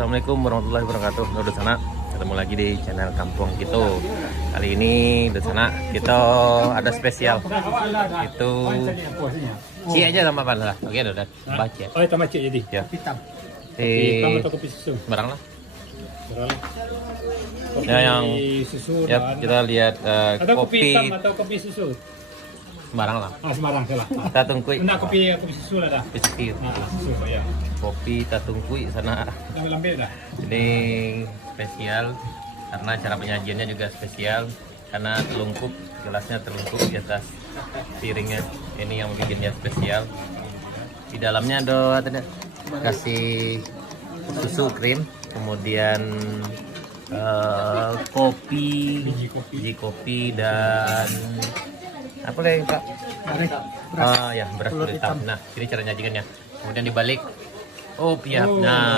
Assalamualaikum warahmatullahi wabarakatuh. Udah sana ketemu lagi di channel Kampung Gitu. Kali ini udah sana kita ada spesial. Itu Ci aja sama apa lah. Oke, udah baca. Oh, tambah cik jadi. Ya. Hitam. Di Atau kopi susu. barang lah. Kopi Ya, yang susu. ya, kita lihat atau kopi hitam kopi atau kopi susu. barang lah. Semarang salah. Kita tungkui. Nah, kopi susu lah dah. Biskuit. Nah, susu ya. Kopi tatungkui sana. Lambe dah. Ini spesial karena cara penyajiannya juga spesial karena telungkup, gelasnya telungkup di atas piringnya. Ini yang bikinnya spesial. Di dalamnya ada kasih susu krim, kemudian kopi, biji kopi dan apa lagi Pak? Ya beras kulit hitam. Nah, ini cara nyajikannya. Kemudian dibalik. Oh, pihak. Nah,